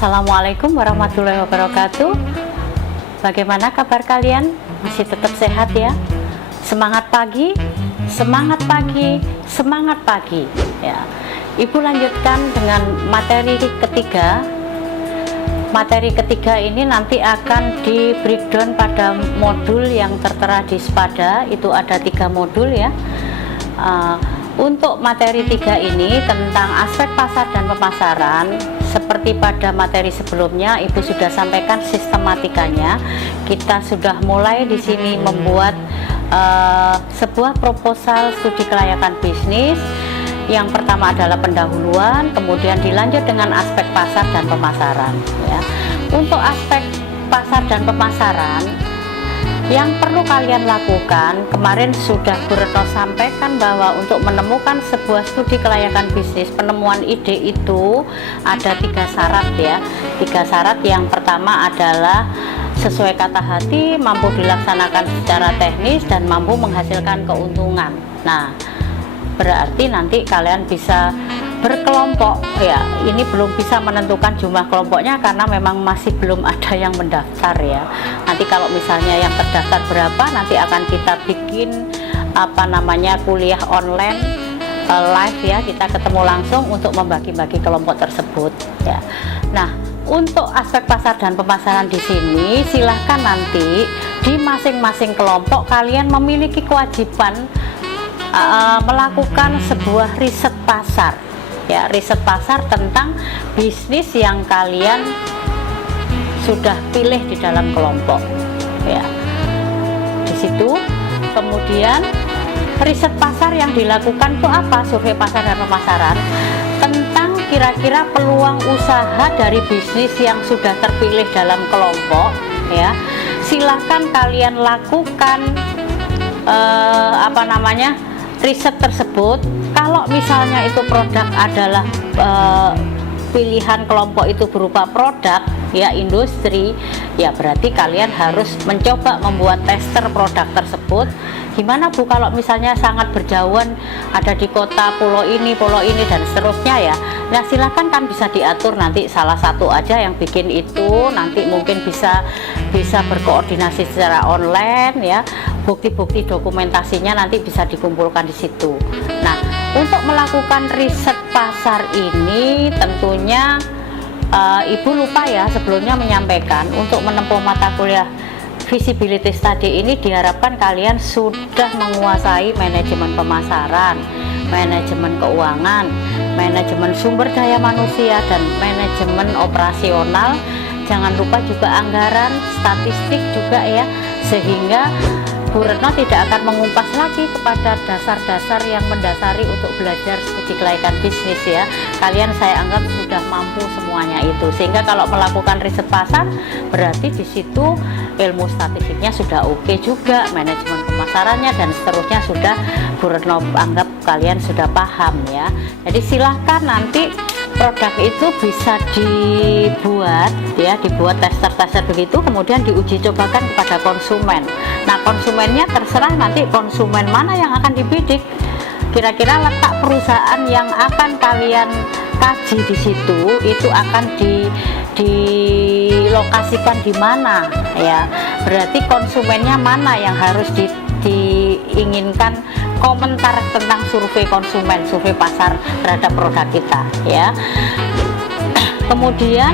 Assalamualaikum warahmatullahi wabarakatuh. Bagaimana kabar kalian? Masih tetap sehat ya? Semangat pagi, semangat pagi, semangat pagi ya. Ibu lanjutkan dengan materi ketiga. Materi ketiga ini nanti akan di breakdown pada modul yang tertera di Spada. Itu ada 3 modul ya. Untuk materi 3 ini tentang aspek pasar dan pemasaran, seperti pada materi sebelumnya Ibu sudah sampaikan sistematikanya. Kita sudah mulai di sini membuat sebuah proposal studi kelayakan bisnis. Yang pertama adalah pendahuluan, kemudian dilanjut dengan aspek pasar dan pemasaran ya. Untuk aspek pasar dan pemasaran, yang perlu kalian lakukan, kemarin sudah Bu Retno sampaikan bahwa untuk menemukan sebuah studi kelayakan bisnis, penemuan ide itu ada 3 syarat ya. 3 syarat. Yang pertama adalah sesuai kata hati, mampu dilaksanakan secara teknis, dan mampu menghasilkan keuntungan. Nah, berarti nanti kalian bisa berkelompok ya. Ini belum bisa menentukan jumlah kelompoknya karena memang masih belum ada yang mendaftar ya. Nanti kalau misalnya yang terdaftar berapa, nanti akan kita bikin kuliah online live ya. Kita ketemu langsung untuk membagi-bagi kelompok tersebut ya. Nah, untuk aspek pasar dan pemasaran di sini silahkan nanti di masing-masing kelompok kalian memiliki kewajiban melakukan sebuah riset pasar ya, riset pasar tentang bisnis yang kalian sudah pilih di dalam kelompok ya. Di situ kemudian riset pasar yang dilakukan itu apa? Survei pasar dan pemasaran tentang kira-kira peluang usaha dari bisnis yang sudah terpilih dalam kelompok ya. Silahkan kalian lakukan riset tersebut. Kalau misalnya itu produk adalah pilihan kelompok itu berupa produk ya, industri ya, berarti kalian harus mencoba membuat tester produk tersebut. Gimana Bu kalau misalnya sangat berjauhan, ada di kota pulau ini dan seterusnya ya. Nah, silakan kan bisa diatur nanti salah satu aja yang bikin itu, nanti mungkin bisa berkoordinasi secara online ya. Bukti-bukti dokumentasinya nanti bisa dikumpulkan di situ. Nah, untuk melakukan riset pasar ini tentunya Ibu lupa ya sebelumnya menyampaikan, untuk menempuh mata kuliah Feasibility Study ini diharapkan kalian sudah menguasai manajemen pemasaran, manajemen keuangan, manajemen sumber daya manusia, dan manajemen operasional. Jangan lupa juga anggaran, statistik juga ya, sehingga Bu Retno tidak akan mengumpas lagi kepada dasar-dasar yang mendasari untuk belajar studi kelayakan bisnis ya. Kalian saya anggap sudah mampu semuanya itu, sehingga kalau melakukan riset pasar berarti di situ ilmu statistiknya sudah oke juga, manajemen pemasarannya dan seterusnya sudah Bu Retno anggap kalian sudah paham ya. Jadi silahkan nanti produk itu bisa dibuat tester-tester begitu, kemudian diuji cobakan kepada konsumen. Nah, konsumennya terserah nanti konsumen mana yang akan dibidik. Kira-kira letak perusahaan yang akan kalian kaji di situ itu akan dilokasikan di mana ya. Berarti konsumennya mana yang harus diinginkan komentar tentang survei konsumen, survei pasar terhadap produk kita ya. Kemudian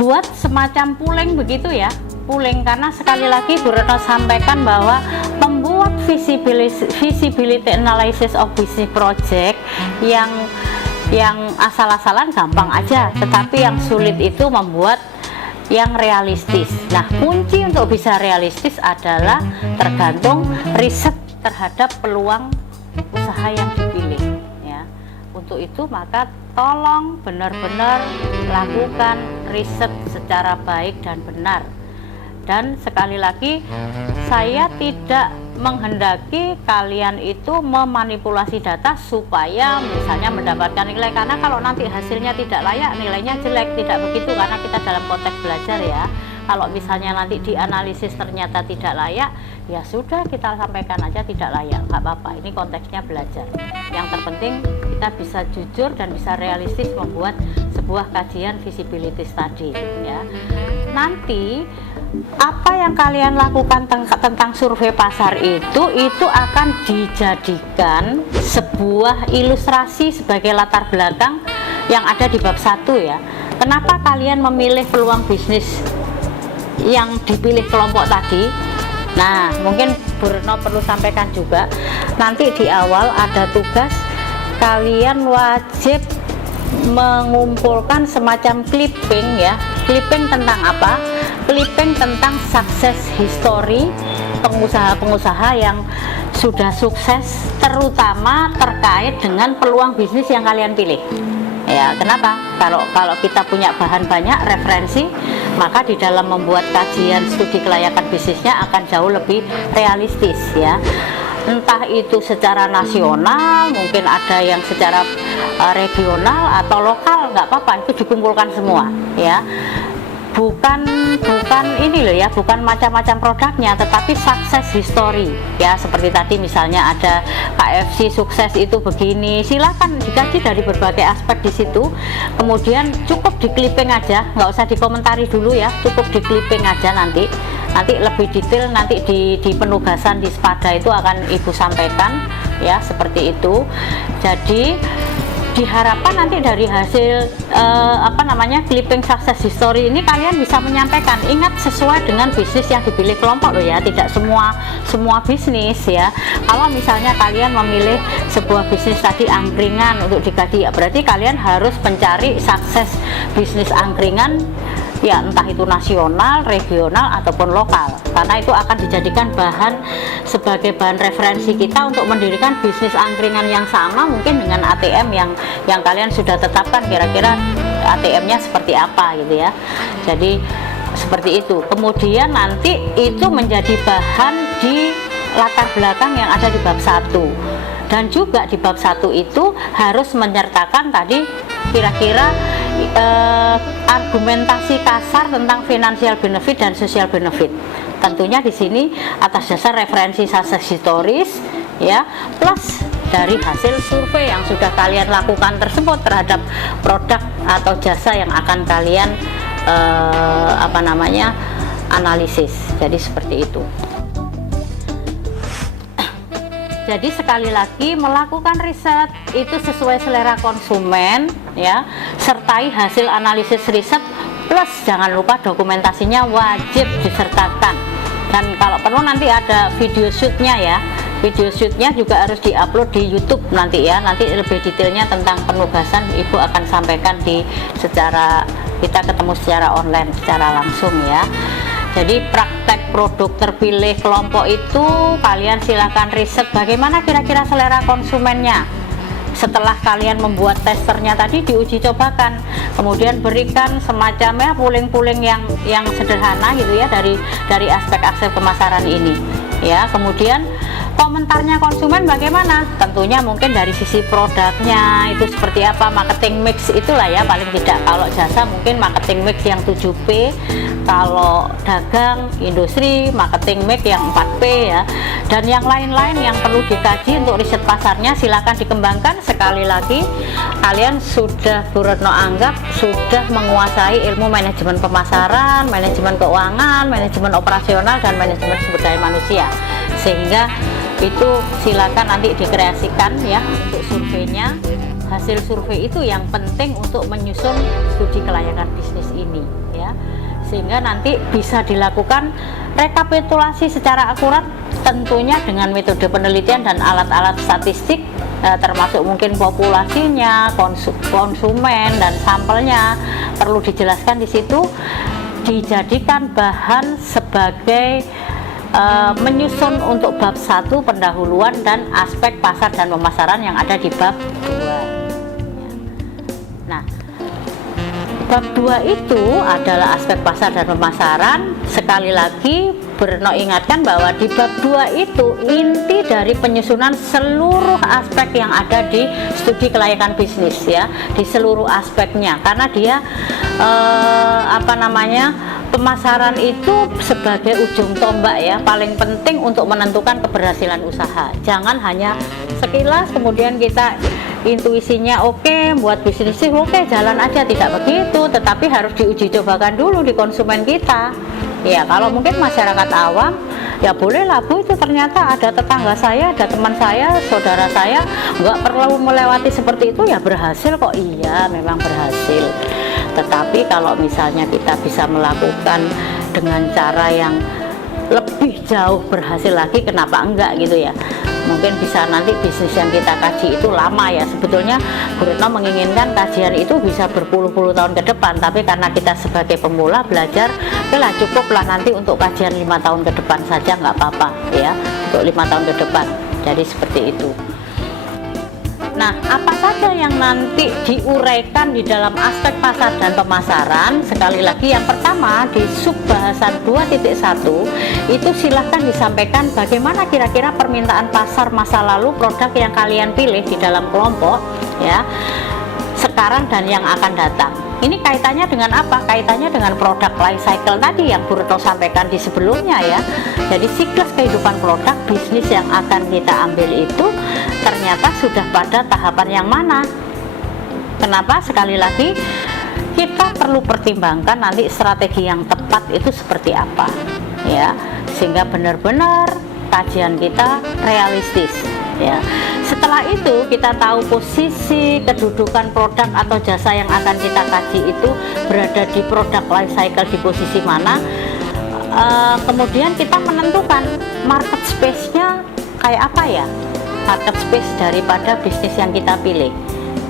buat semacam pooling begitu ya, pooling, karena sekali lagi Bu Retno sampaikan bahwa membuat feasibility analysis of business project yang asal-asalan gampang aja, tetapi yang sulit itu membuat yang realistis. Nah, kunci untuk bisa realistis adalah tergantung riset terhadap peluang usaha yang dipilih ya. Untuk itu maka tolong benar-benar lakukan riset secara baik dan benar. Dan sekali lagi, saya tidak menghendaki kalian itu memanipulasi data supaya misalnya mendapatkan nilai, karena kalau nanti hasilnya tidak layak, nilainya jelek. Tidak begitu, karena kita dalam konteks belajar ya. Kalau misalnya nanti dianalisis ternyata tidak layak, ya sudah kita sampaikan aja tidak layak, nggak apa-apa. Ini konteksnya belajar. Yang terpenting kita bisa jujur dan bisa realistis membuat sebuah kajian visibility study ya. Nanti apa yang kalian lakukan tentang survei pasar itu akan dijadikan sebuah ilustrasi sebagai latar belakang yang ada di bab 1 ya. Kenapa kalian memilih peluang bisnis yang dipilih kelompok tadi? Nah, mungkin Bu Retno perlu sampaikan juga, nanti di awal ada tugas kalian wajib mengumpulkan semacam clipping ya. Clipping tentang apa? Clipping tentang success history pengusaha-pengusaha yang sudah sukses, terutama terkait dengan peluang bisnis yang kalian pilih. Ya, kenapa? Kalau kita punya bahan banyak, referensi, maka di dalam membuat kajian studi kelayakan bisnisnya akan jauh lebih realistis ya. Entah itu secara nasional, mungkin ada yang secara regional atau lokal, nggak apa-apa, itu dikumpulkan semua ya. Bukan ini loh ya, bukan macam-macam produknya, tetapi sukses history ya. Seperti tadi misalnya ada KFC sukses itu begini, silakan dikaji dari berbagai aspek di situ. Kemudian cukup di clipping aja, nggak usah dikomentari dulu ya, cukup di clipping aja. Nanti lebih detail nanti di penugasan di Spada itu akan Ibu sampaikan ya, seperti itu. Jadi diharapkan nanti dari hasil clipping success history ini kalian bisa menyampaikan, ingat sesuai dengan bisnis yang dipilih kelompok loh ya, tidak semua bisnis ya. Kalau misalnya kalian memilih sebuah bisnis tadi angkringan untuk dikaji, ya berarti kalian harus mencari sukses bisnis angkringan ya, entah itu nasional, regional ataupun lokal, karena itu akan dijadikan sebagai bahan referensi kita untuk mendirikan bisnis angkringan yang sama mungkin dengan ATM yang kalian sudah tetapkan kira-kira ATM-nya seperti apa gitu ya. Jadi seperti itu. Kemudian nanti itu menjadi bahan di latar belakang yang ada di bab 1. Dan juga di bab 1 itu harus menyertakan tadi kira-kira argumentasi kasar tentang financial benefit dan social benefit. Tentunya di sini atas dasar referensi success stories ya, plus dari hasil survei yang sudah kalian lakukan tersebut terhadap produk atau jasa yang akan kalian analisis. Jadi seperti itu. Jadi sekali lagi, melakukan riset itu sesuai selera konsumen ya, sertai hasil analisis riset, plus jangan lupa dokumentasinya wajib disertakan. Dan kalau perlu nanti ada video shootnya ya, video shootnya juga harus diupload di YouTube nanti ya. Nanti lebih detailnya tentang penugasan Ibu akan sampaikan kita ketemu secara online, secara langsung ya. Jadi praktek produk terpilih kelompok itu kalian silakan riset bagaimana kira-kira selera konsumennya. Setelah kalian membuat testernya tadi, diuji cobakan, kemudian berikan semacamnya puling-puling yang sederhana gitu ya dari aspek-aspek pemasaran ini ya. Kemudian komentarnya konsumen bagaimana? Tentunya mungkin dari sisi produknya itu seperti apa, marketing mix itulah ya paling tidak. Kalau jasa mungkin marketing mix yang 7P, kalau dagang industri marketing mix yang 4P ya. Dan yang lain-lain yang perlu dikaji untuk riset pasarnya silakan dikembangkan. Sekali lagi kalian sudah, Bu Retno anggap sudah menguasai ilmu manajemen pemasaran, manajemen keuangan, manajemen operasional, dan manajemen sumber daya manusia, sehingga itu silakan nanti dikreasikan ya untuk surveinya. Hasil survei itu yang penting untuk menyusun studi kelayakan bisnis ini ya, sehingga nanti bisa dilakukan rekapitulasi secara akurat, tentunya dengan metode penelitian dan alat-alat statistik termasuk mungkin populasinya, konsumen dan sampelnya perlu dijelaskan di situ, dijadikan bahan sebagai menyusun untuk bab 1 pendahuluan dan aspek pasar dan pemasaran yang ada di bab 2. Nah, bab 2 itu adalah aspek pasar dan pemasaran. Sekali lagi Bu Retno ingatkan bahwa di bab 2 itu inti dari penyusunan seluruh aspek yang ada di studi kelayakan bisnis ya, di seluruh aspeknya, karena dia pemasaran itu sebagai ujung tombak ya, paling penting untuk menentukan keberhasilan usaha. Jangan hanya sekilas kemudian kita intuisinya oke, buat bisnis oke, jalan aja, tidak begitu, tetapi harus diuji cobakan dulu di konsumen kita. Ya kalau mungkin masyarakat awam ya boleh lah Bu, itu ternyata ada tetangga saya, ada teman saya, saudara saya nggak perlu melewati seperti itu ya berhasil kok. Iya memang berhasil, tetapi kalau misalnya kita bisa melakukan dengan cara yang lebih jauh berhasil lagi, kenapa enggak gitu ya. Mungkin bisa nanti bisnis yang kita kaji itu lama ya, sebetulnya Bu Retno menginginkan kajian itu bisa berpuluh-puluh tahun ke depan, tapi karena kita sebagai pemula belajar, lah cukuplah nanti untuk kajian 5 tahun ke depan saja, nggak apa-apa ya, untuk 5 tahun ke depan. Jadi seperti itu. Nah, apa saja yang nanti diuraikan di dalam aspek pasar dan pemasaran? Sekali lagi, yang pertama di subbahasan 2.1 itu silahkan disampaikan bagaimana kira-kira permintaan pasar masa lalu produk yang kalian pilih di dalam kelompok ya, sekarang dan yang akan datang. Ini kaitannya dengan apa? Kaitannya dengan produk life cycle tadi yang Bu Retno sampaikan di sebelumnya ya. Jadi siklus kehidupan produk bisnis yang akan kita ambil itu ternyata sudah pada tahapan yang mana. Kenapa? Sekali lagi kita perlu pertimbangkan nanti strategi yang tepat itu seperti apa ya, sehingga benar-benar kajian kita realistis ya. Setelah itu kita tahu posisi kedudukan produk atau jasa yang akan kita kaji itu berada di produk life cycle di posisi mana. Kemudian kita menentukan market space-nya kayak apa ya, market space daripada bisnis yang kita pilih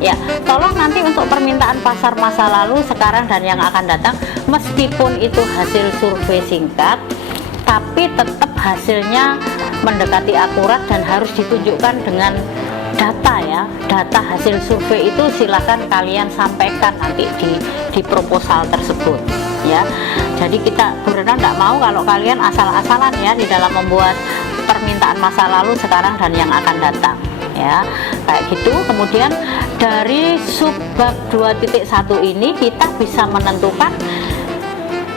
ya. Tolong nanti untuk permintaan pasar masa lalu, sekarang dan yang akan datang, meskipun itu hasil survei singkat, tapi tetap hasilnya mendekati akurat dan harus ditunjukkan dengan data ya. Data hasil survei itu silakan kalian sampaikan nanti di proposal tersebut ya. Jadi kita Bu Retno tidak mau kalau kalian asal-asalan ya di dalam membuat permintaan masa lalu, sekarang dan yang akan datang ya, kayak gitu. Kemudian dari subbab 2.1 ini kita bisa menentukan,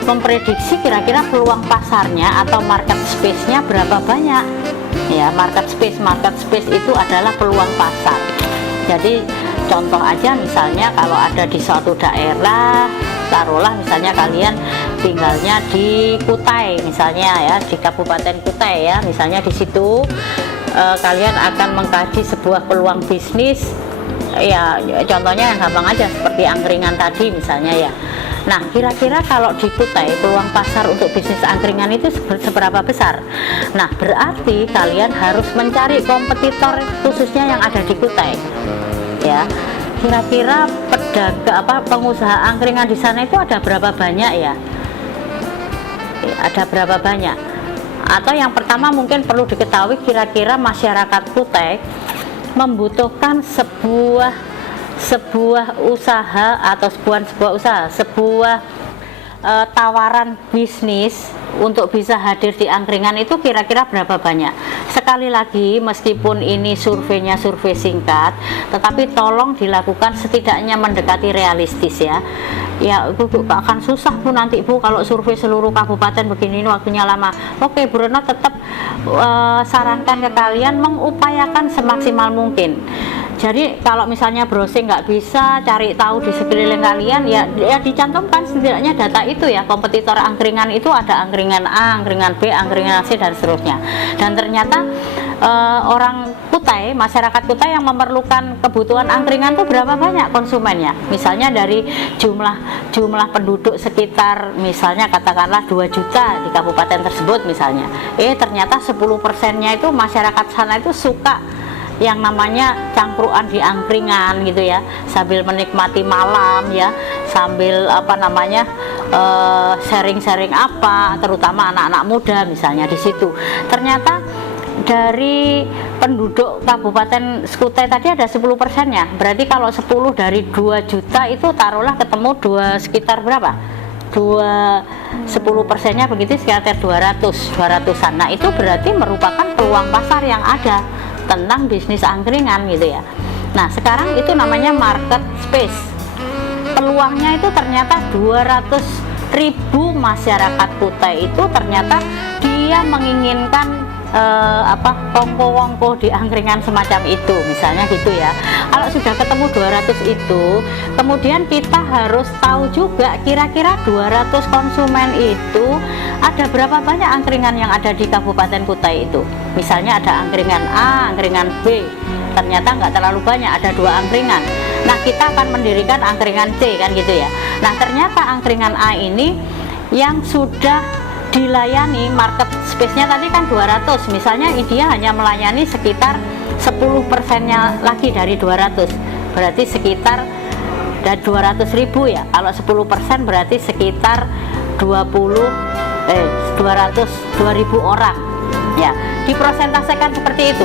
memprediksi kira-kira peluang pasarnya atau market space-nya berapa banyak ya. Market space itu adalah peluang pasar. Jadi contoh aja, misalnya kalau ada di suatu daerah, taruhlah misalnya kalian tinggalnya di Kutai misalnya ya, di Kabupaten Kutai ya, misalnya di situ kalian akan mengkaji sebuah peluang bisnis ya, contohnya yang gampang aja seperti angkringan tadi misalnya ya. Nah, kira-kira kalau di Kutai peluang pasar untuk bisnis angkringan itu seberapa besar? Nah, berarti kalian harus mencari kompetitor khususnya yang ada di Kutai ya. Kira-kira pengusaha angkringan di sana itu ada berapa banyak ya? Ada berapa banyak? Atau yang pertama mungkin perlu diketahui, kira-kira masyarakat Kutai membutuhkan sebuah usaha atau sebuah tawaran bisnis untuk bisa hadir di angkringan itu kira-kira berapa banyak. Sekali lagi, meskipun ini surveinya survei singkat, tetapi tolong dilakukan setidaknya mendekati realistis ya. Ya Bu, akan susah Bu nanti Bu kalau survei seluruh kabupaten begini, ini waktunya lama. Oke, Bu Retno tetap sarankan ke kalian mengupayakan semaksimal mungkin. Jadi kalau misalnya browsing nggak bisa cari tahu di sekeliling kalian ya dicantumkan setidaknya data itu ya. Kompetitor angkringan itu ada angkringan A, angkringan B, angkringan C dan seterusnya. Dan ternyata orang Kutai, masyarakat Kutai yang memerlukan kebutuhan angkringan itu berapa banyak konsumennya. Misalnya dari jumlah penduduk sekitar misalnya katakanlah 2 juta di kabupaten tersebut misalnya. Ternyata 10%-nya itu masyarakat sana itu suka yang namanya cangkruan di angkringan gitu ya, sambil menikmati malam ya, sambil sharing-sharing terutama anak-anak muda misalnya di situ. Ternyata dari penduduk Kabupaten Kutai tadi ada 10%-nya, berarti kalau 10 dari 2 juta itu taruhlah ketemu sekitar berapa? 10%-nya begitu sekitar 200-an. Nah itu berarti merupakan peluang pasar yang ada tentang bisnis angkringan gitu ya. Nah sekarang itu namanya market space. Peluangnya itu ternyata 200.000 masyarakat Kutai itu ternyata dia menginginkan kongko-kongko di angkringan semacam itu misalnya gitu ya. Kalau sudah ketemu 200 itu, kemudian kita harus tahu juga kira-kira 200 konsumen itu ada berapa banyak angkringan yang ada di Kabupaten Kutai itu. Misalnya ada angkringan A, angkringan B, ternyata nggak terlalu banyak, ada 2 angkringan. Nah, kita akan mendirikan angkringan C kan gitu ya. Nah, ternyata angkringan A ini yang sudah dilayani market space-nya tadi kan 200, misalnya dia hanya melayani sekitar 10%-nya lagi dari 200, berarti sekitar dari 200.000 ya. Kalau 10% berarti sekitar 2.000 orang ya, diprosentasekan seperti itu,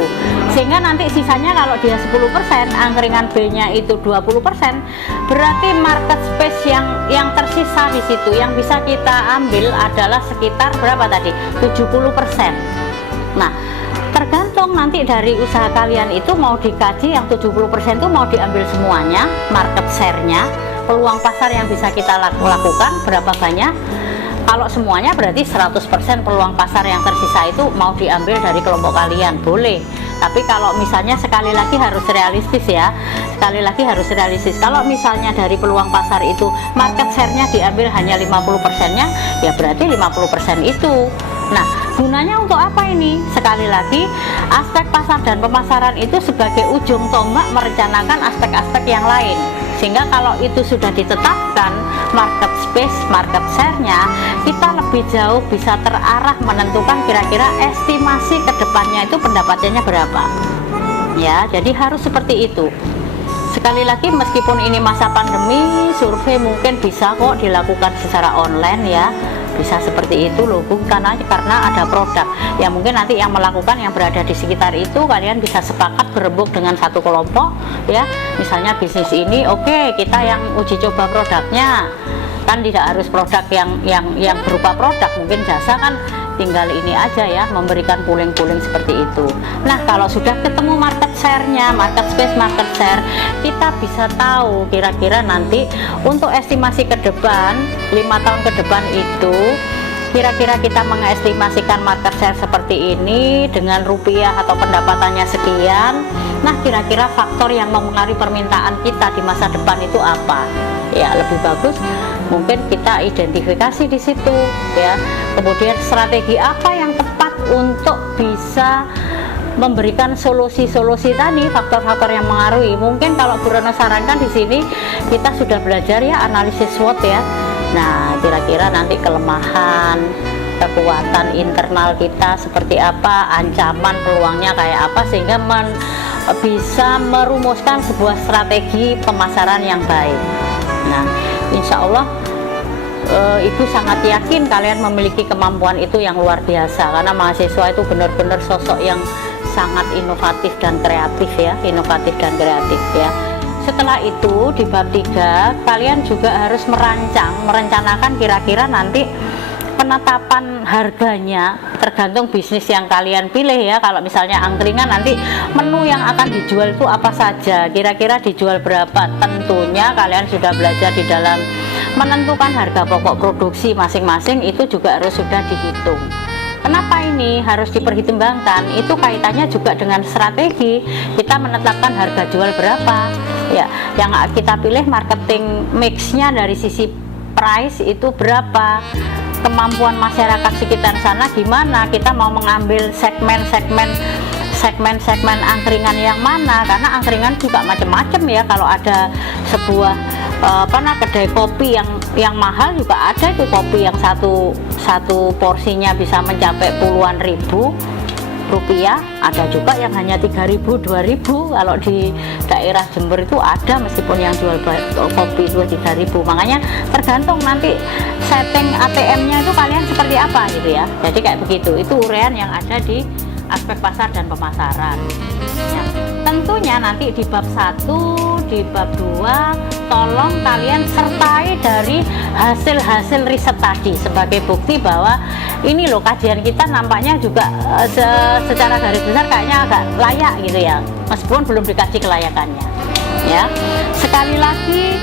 sehingga nanti sisanya kalau dia 10%, angkringan B-nya itu 20%, berarti market space yang tersisa di situ yang bisa kita ambil adalah sekitar berapa tadi? 70%. Nah, tergantung nanti dari usaha kalian itu mau dikaji yang 70% itu mau diambil semuanya, market share-nya, peluang pasar yang bisa kita lakukan berapa banyak. Kalau semuanya berarti 100% peluang pasar yang tersisa itu mau diambil dari kelompok kalian, boleh. Tapi kalau misalnya sekali lagi harus realistis ya, sekali lagi harus realistis. Kalau misalnya dari peluang pasar itu market share-nya diambil hanya 50%-nya, ya berarti 50% itu. Nah, gunanya untuk apa ini? Sekali lagi, aspek pasar dan pemasaran itu sebagai ujung tombak merencanakan aspek-aspek yang lain. Sehingga kalau itu sudah ditetapkan market space, market share-nya, kita lebih jauh bisa terarah menentukan kira-kira estimasi kedepannya itu pendapatannya berapa ya. Jadi harus seperti itu. Sekali lagi, meskipun ini masa pandemi, survei mungkin bisa kok dilakukan secara online ya, bisa seperti itu loh, karena ada produk ya. Mungkin nanti yang melakukan yang berada di sekitar itu, kalian bisa sepakat berembuk dengan satu kelompok ya. Misalnya bisnis ini oke, kita yang uji coba produknya, kan tidak harus produk yang berupa produk, mungkin jasa kan tinggal ini aja ya, memberikan pooling-pooling seperti itu. Nah, kalau sudah ketemu market share-nya, market space, market share, kita bisa tahu kira-kira nanti untuk estimasi ke depan 5 tahun ke depan itu kira-kira kita mengestimasikan market share seperti ini dengan rupiah atau pendapatannya sekian. Nah, kira-kira faktor yang mempengaruhi permintaan kita di masa depan itu apa? Ya, lebih bagus mungkin kita identifikasi di situ ya. Kemudian strategi apa yang tepat untuk bisa memberikan solusi-solusi tadi, faktor-faktor yang mengaruhi. Mungkin kalau Bu Rono sarankan di sini kita sudah belajar ya analisis SWOT ya. Nah, kira-kira nanti kelemahan, kekuatan internal kita seperti apa, ancaman, peluangnya kayak apa, sehingga bisa merumuskan sebuah strategi pemasaran yang baik. Nah, insya Allah Ibu sangat yakin kalian memiliki kemampuan itu yang luar biasa, karena mahasiswa itu benar-benar sosok yang sangat inovatif dan kreatif ya, inovatif dan kreatif ya. Setelah itu di bab 3 kalian juga harus merencanakan kira-kira nanti penetapan harganya tergantung bisnis yang kalian pilih ya. Kalau misalnya angkringan, nanti menu yang akan dijual itu apa saja, kira-kira dijual berapa. Tentunya kalian sudah belajar di dalam menentukan harga pokok produksi masing-masing, itu juga harus sudah dihitung. Kenapa ini harus diperhitungkan? Itu kaitannya juga dengan strategi kita menetapkan harga jual berapa ya. Yang kita pilih marketing mix-nya dari sisi price itu berapa, kemampuan masyarakat sekitar sana gimana, kita mau mengambil segmen-segmen angkringan yang mana, karena angkringan juga macam-macam ya. Kalau ada sebuah kedai kopi yang mahal, juga ada itu kopi yang satu porsinya bisa mencapai puluhan ribu rupiah, ada juga yang hanya 3.000 2.000. Kalau di daerah Jember itu ada, meskipun yang jual kopi itu 3.000. Makanya tergantung nanti setting ATM-nya itu kalian seperti apa gitu ya. Jadi kayak begitu, itu uraian yang ada di aspek pasar dan pemasaran ya. Tentunya nanti di bab 1, di bab 2 tolong kalian sertai dari hasil-hasil riset tadi sebagai bukti bahwa ini loh, kajian kita nampaknya juga secara garis besar kayaknya agak layak gitu ya, meskipun belum dikaji kelayakannya ya. Sekali lagi,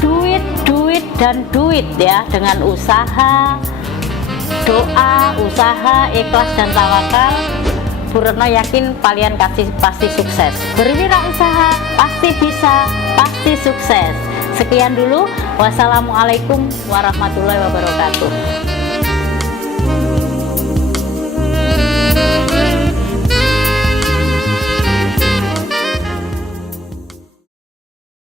duit dan duit ya, dengan usaha, doa, usaha, ikhlas dan tawakal, Bu Retno yakin kalian pasti sukses. Berwirausaha pasti bisa, pasti sukses. Sekian dulu. Wassalamualaikum warahmatullahi wabarakatuh.